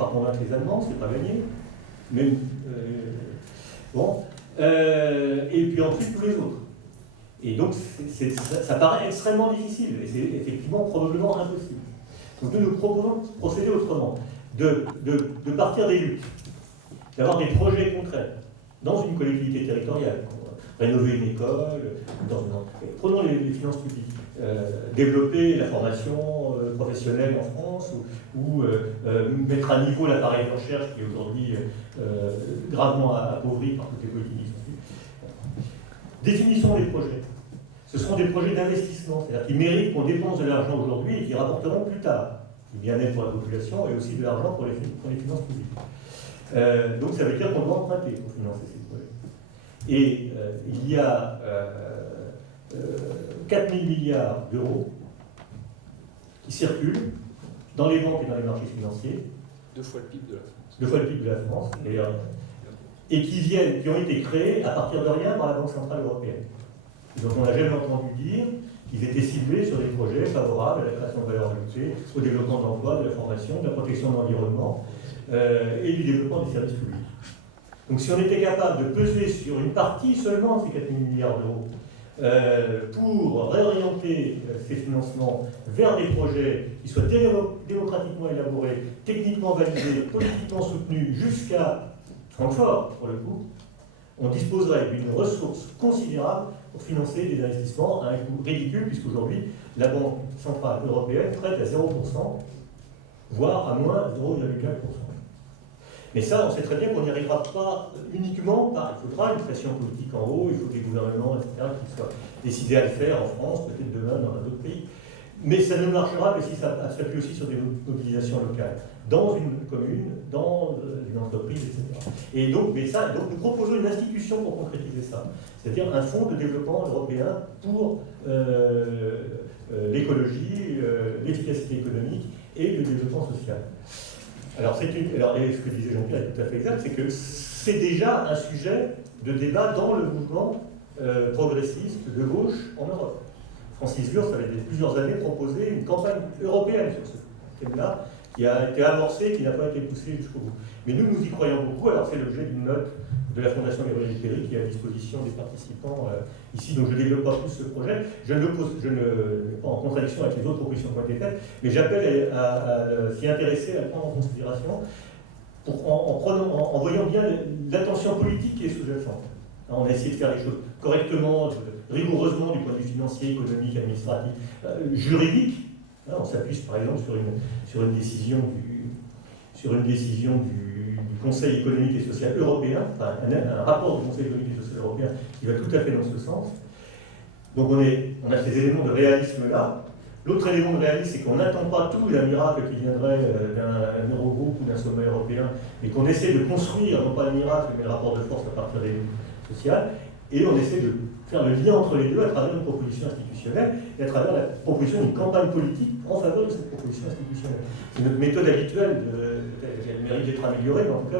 faudra convaincre les Allemands, c'est pas gagné. Même, bon. Et puis ensuite tous les autres. Et donc ça paraît extrêmement difficile, et c'est effectivement probablement impossible. Donc nous proposons de procéder autrement, de partir des luttes, d'avoir des projets concrets dans une collectivité territoriale, rénover une école, prenons les finances publiques, développer la formation professionnelle en France, ou mettre à niveau l'appareil de recherche qui est aujourd'hui gravement appauvri par toutes les politiques. Définissons les projets. Ce seront des projets d'investissement, c'est-à-dire qui méritent qu'on dépense de l'argent aujourd'hui et qui rapporteront plus tard du bien-être pour la population et aussi de l'argent pour les finances publiques. Donc ça veut dire qu'on doit emprunter pour financer ces projets. Et il y a 4 000 milliards d'euros qui circulent dans les banques et dans les marchés financiers. 2 fois le PIB de la France. 2 fois le PIB de la France, d'ailleurs. Et qui ont été créés à partir de rien par la Banque Centrale Européenne. Donc on n'a jamais entendu dire qu'ils étaient ciblés sur des projets favorables à la création de valeur ajoutée, au développement de l'emploi, de la formation, de la protection de l'environnement et du développement des services publics. Donc si on était capable de peser sur une partie seulement de ces 4 000 milliards d'euros pour réorienter ces financements vers des projets qui soient démocratiquement élaborés, techniquement validés, politiquement soutenus jusqu'à Francfort, pour le coup, on disposerait d'une ressource considérable pour financer des investissements à un coût ridicule, puisqu'aujourd'hui, la Banque Centrale Européenne prête à 0%, voire à moins 0,4%. Mais ça, on sait très bien qu'on n'y arrivera pas uniquement par... Il faudra une pression politique en haut, il faut des gouvernements, etc., qui soient décidés à le faire en France, peut-être demain dans d'autres pays. Mais ça ne marchera que si ça s'appuie aussi sur des mobilisations locales, dans une commune, dans une entreprise, etc. Et donc, donc nous proposons une institution pour concrétiser ça, c'est-à-dire un fonds de développement européen pour l'écologie, l'efficacité économique et le développement social. Alors, et ce que disait Jean-Pierre est tout à fait exact, c'est que c'est déjà un sujet de débat dans le mouvement progressiste de gauche en Europe. Francis Wurst avait depuis plusieurs années proposé une campagne européenne sur ce thème-là, qui a été amorcée, qui n'a pas été poussée jusqu'au bout. Mais nous y croyons beaucoup, alors c'est l'objet d'une note de la Fondation Gabriel Péry qui est à disposition des participants ici, donc je ne développe pas plus ce projet, je ne pas en contradiction avec les autres propositions qui ont été faites, mais j'appelle à s'y intéresser, à le prendre en considération, en voyant bien l'attention politique qui est sous-jacente. On a essayé de faire les choses correctement, rigoureusement du point de vue financier, économique, administratif, juridique. On s'appuie par exemple sur une décision du Conseil économique et social européen, enfin un rapport du Conseil économique et social européen qui va tout à fait dans ce sens. Donc on a ces éléments de réalisme-là. L'autre élément de réalisme, c'est qu'on n'attend pas tout d'un miracle qui viendrait d'un Eurogroupe ou d'un sommet européen, mais qu'on essaie de construire, non pas un miracle, mais le rapport de force à partir des luttes sociales, et on essaie de faire le lien entre les deux à travers une proposition institutionnelle et à travers la proposition d'une campagne politique en faveur de cette proposition institutionnelle. C'est notre méthode habituelle, elle mérite d'être améliorée, mais en tout cas,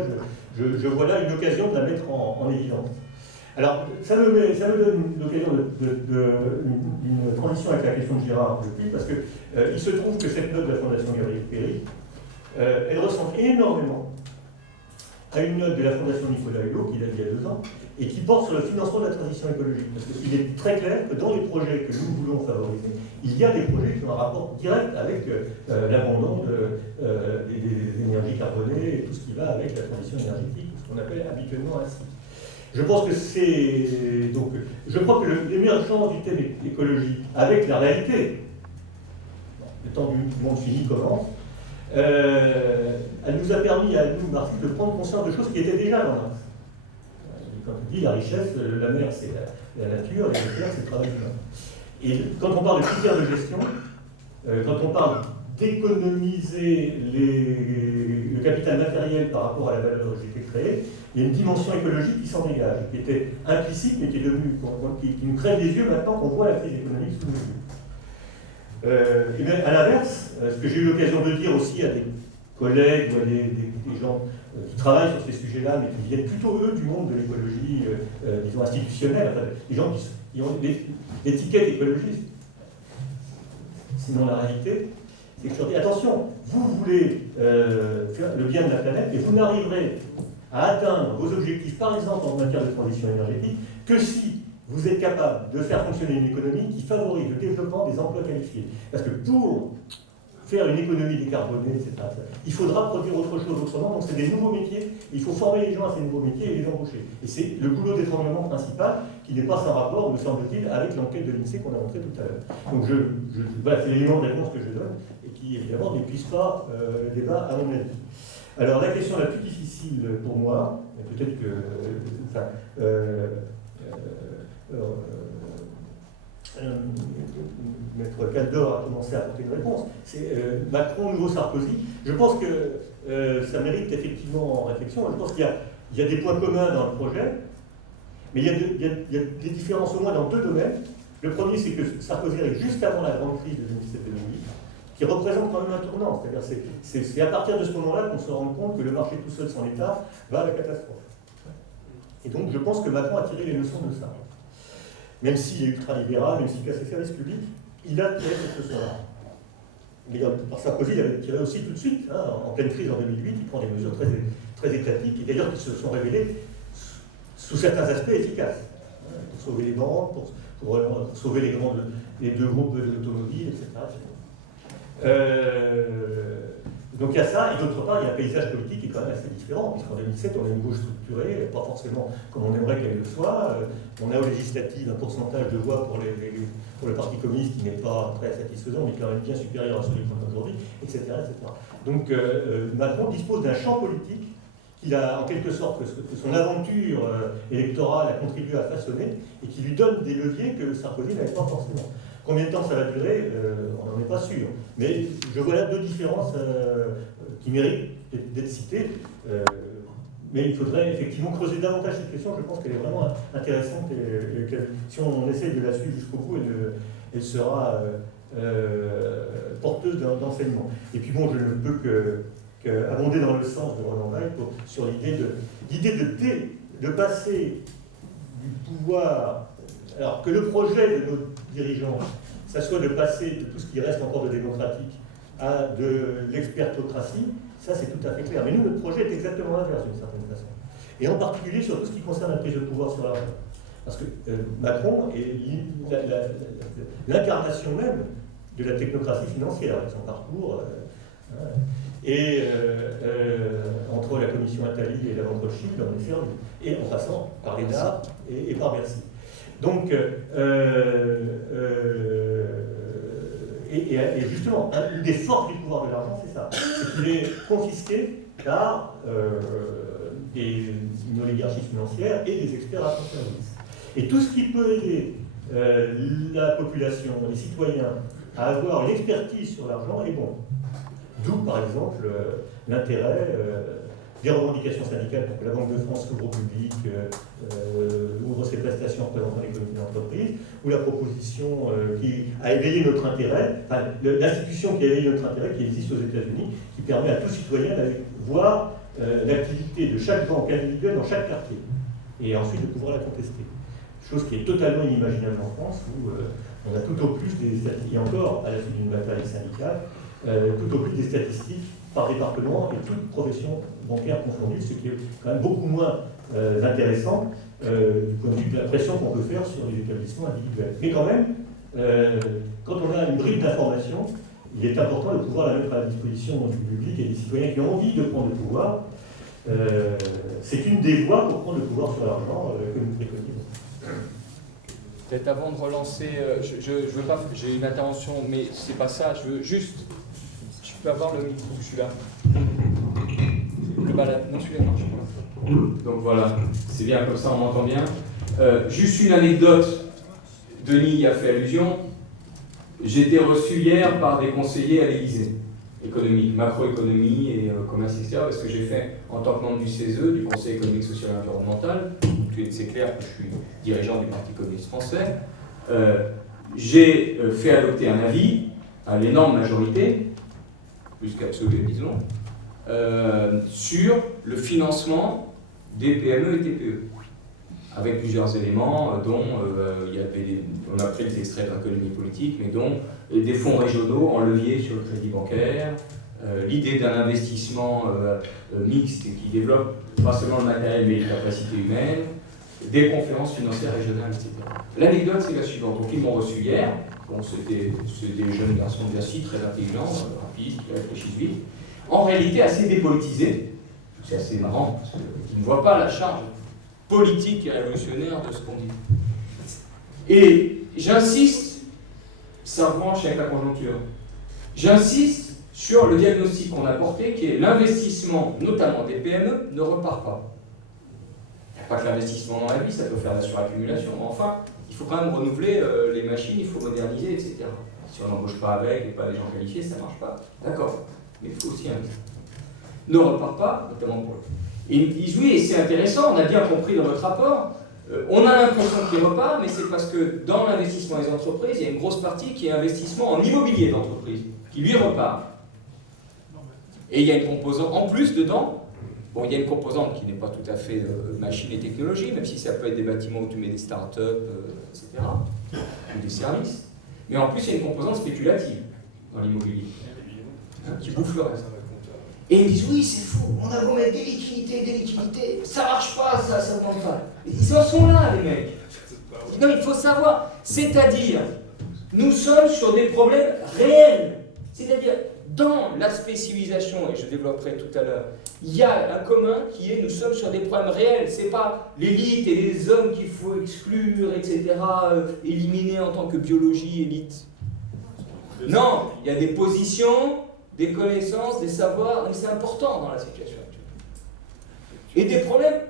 je vois là une occasion de la mettre en évidence. Alors, ça me donne l'occasion d'une transition avec la question de Gérard Leclerc, parce qu'il se trouve que cette note de la Fondation Gabriel Péry, elle ressemble énormément à une note de la Fondation Nicolas Hulot, qui date d'il y a 2 ans, et qui porte sur le financement de la transition écologique. Parce qu'il est très clair que dans les projets que nous voulons favoriser, il y a des projets qui ont un rapport direct avec l'abandon des énergies carbonées et tout ce qui va avec la transition énergétique, ce qu'on appelle habituellement ainsi. Je pense que je crois que l'émergence du thème écologie avec la réalité, le temps du monde fini commence, elle nous a permis à nous, marxistes, de prendre conscience de choses qui étaient déjà dans Marx. Quand on dit la richesse, la mer c'est la nature, et la terre c'est le travail humain. Et quand on parle de critères de gestion, quand on parle d'économiser le capital matériel par rapport à la valeur qui a été créée, il y a une dimension écologique qui s'en dégage, qui était implicite mais qui est devenue, qui nous crève les yeux maintenant qu'on voit la crise économique sous nos yeux. Et bien, à l'inverse, ce que j'ai eu l'occasion de dire aussi à des collègues ou à des gens qui travaillent sur ces sujets-là, mais qui viennent plutôt, eux, du monde de l'écologie, disons, institutionnelle, enfin, des gens qui ont l'étiquette écologiste, sinon la réalité, c'est que je leur dis, attention, vous voulez faire le bien de la planète, et vous n'arriverez à atteindre vos objectifs, par exemple en matière de transition énergétique, que si vous êtes capable de faire fonctionner une économie qui favorise le développement des emplois qualifiés. Parce que pour faire une économie décarbonée, etc., il faudra produire autre chose autrement, donc c'est des nouveaux métiers, il faut former les gens à ces nouveaux métiers et les embaucher. Et c'est le boulot d'étranglement principal, qui n'est pas sans rapport, me semble-t-il, avec l'enquête de l'INSEE qu'on a montrée tout à l'heure. Donc voilà, c'est l'élément de réponse que je donne, et qui évidemment n'épuise pas le débat à mon avis. Alors la question la plus difficile pour moi, et peut-être que... Maître Caldor a commencé à apporter une réponse. C'est Macron, nouveau Sarkozy. Je pense que ça mérite effectivement réflexion. Je pense qu'il y a des points communs dans le projet, mais il y a des différences au moins dans deux domaines. Le premier, c'est que Sarkozy arrive juste avant la grande crise de 2007-2008, qui représente quand même un tournant. C'est-à-dire c'est à partir de ce moment-là qu'on se rend compte que le marché tout seul sans l'État va à la catastrophe. Et donc je pense que Macron a tiré les leçons de ça. Même s'il est ultra-libéral, même s'il casse les services publics, il a tiré cette leçon-là. Mais par Sarkozy, il avait tiré aussi tout de suite, hein, en pleine crise en 2008, il prend des mesures très, très étatiques, et d'ailleurs qui se sont révélées sous certains aspects efficaces, hein, pour sauver les banques, pour sauver les deux groupes de l'automobile, etc. Donc il y a ça, et d'autre part, il y a un paysage politique qui est quand même assez différent, puisqu'en 2007, on a une gauche structurée, pas forcément comme on aimerait qu'elle le soit. On a aux législatives un pourcentage de voix pour le Parti communiste qui n'est pas très satisfaisant, mais quand même bien supérieur à celui qu'on a aujourd'hui, etc., etc. Donc Macron dispose d'un champ politique qu'il a, en quelque sorte, que son aventure électorale a contribué à façonner, et qui lui donne des leviers que Sarkozy n'avait pas forcément. Combien de temps ça va durer, on n'en est pas sûr. Mais je vois là deux différences qui méritent d'être citées. Mais il faudrait effectivement creuser davantage cette question. Je pense qu'elle est vraiment intéressante. Et que, si on essaye de la suivre jusqu'au bout, elle sera porteuse d'enseignement. Et puis bon, je ne peux qu'abonder dans le sens de Roland Weil sur l'idée de passer du pouvoir... Alors que le projet de nos dirigeants, ça soit de passer de tout ce qui reste encore de démocratique à de l'expertocratie, ça c'est tout à fait clair. Mais nous, notre projet est exactement l'inverse d'une certaine façon. Et en particulier sur tout ce qui concerne la prise de pouvoir sur l'argent. Parce que Macron est l'incarnation même de la technocratie financière, avec son parcours. Entre la commission Attali et la banque Rothschild, on est servi. Et en passant par l'État et par Bercy. Donc, et justement, une des forces du pouvoir de l'argent, c'est ça. C'est qu'il est confisqué par une oligarchie financière et des experts à son service. Et tout ce qui peut aider la population, les citoyens, à avoir une expertise sur l'argent est bon. D'où, par exemple, l'intérêt des revendications syndicales pour que la Banque de France s'ouvre au public, ouvre ses prestations représentant l'économie d'entreprise, ou la proposition qui a éveillé notre intérêt, enfin, l'institution qui a éveillé notre intérêt, qui existe aux États-Unis, qui permet à tout citoyen d'aller voir l'activité de chaque banque individuelle dans chaque quartier, et ensuite de pouvoir la contester. Chose qui est totalement inimaginable en France, où on a tout au plus des statistiques, et encore à la suite d'une bataille syndicale, tout au plus des statistiques par département et toute profession bancaire confondue, ce qui est quand même beaucoup moins intéressant du point de vue de la pression qu'on peut faire sur les établissements individuels. Mais quand même, quand on a une bribe d'information, il est important de pouvoir la mettre à la disposition du public et des citoyens qui ont envie de prendre le pouvoir. C'est une des voies pour prendre le pouvoir sur l'argent que nous préconisons. Peut-être avant de relancer, je veux pas, j'ai une intervention, mais c'est pas ça, je veux juste... Je peux avoir le micro, celui-là. Le balade, non, celui-là marche pas. Donc voilà, c'est bien, comme ça on m'entend bien. Juste une anecdote, Denis y a fait allusion. J'ai été reçu hier par des conseillers à l'Élysée, économique, macroéconomie et commerce extérieur, parce que j'ai fait en tant que membre du CESE, du Conseil économique, social et environnemental. C'est clair que je suis dirigeant du Parti communiste français. J'ai fait adopter un avis à l'énorme majorité, plus qu'absolue, disons, sur le financement des PME et TPE. avec plusieurs éléments, dont on a pris les extraits de l'économie politique, mais dont des fonds régionaux en levier sur le crédit bancaire, l'idée d'un investissement mixte qui développe pas seulement le matériel mais les capacités humaines, des conférences financières régionales, etc. L'anecdote, c'est la suivante. Donc, ils m'ont reçu hier. Bon, c'était des jeunes garçons de Bercy, très intelligents, rapides, qui réfléchissent vite. En réalité, assez dépolitisés. C'est assez marrant, parce qu'ils ne voient pas la charge politique et révolutionnaire de ce qu'on dit. Et j'insiste, ça branche avec la conjoncture, j'insiste sur le diagnostic qu'on a porté, qui est l'investissement, notamment des PME, ne repart pas. Il n'y a pas que l'investissement dans la vie, ça peut faire la suraccumulation, mais enfin, il faut quand même renouveler les machines, il faut moderniser, etc. Si on n'embauche pas avec et pas des gens qualifiés, ça ne marche pas. D'accord, mais il faut aussi investir. Ne repart pas, notamment pour eux. Et ils me disent oui, et c'est intéressant, on a bien compris dans votre rapport, on a l'impression qu'il repart, mais c'est parce que dans l'investissement des entreprises, il y a une grosse partie qui est investissement en immobilier d'entreprise, qui lui repart. Et il y a une composante en plus dedans. Bon, il y a une composante qui n'est pas tout à fait machine et technologie, même si ça peut être des bâtiments où tu mets des startups, etc., ou des services. Mais en plus, il y a une composante spéculative dans l'immobilier, qui bouffe le reste. Et ils me disent, oui, c'est fou, on a beau mettre des liquidités, ça marche pas, ça ne compte pas. Ils en sont là, les mecs. Non, il faut savoir, c'est-à-dire, nous sommes sur des problèmes réels. C'est-à-dire, dans l'aspect civilisation, et je développerai tout à l'heure, il y a un commun qui est, nous sommes sur des problèmes réels. C'est pas l'élite et les hommes qu'il faut exclure, etc., éliminer en tant que biologie élite. Non, il y a des positions, des connaissances, des savoirs, mais c'est important dans la situation actuelle. Et des problèmes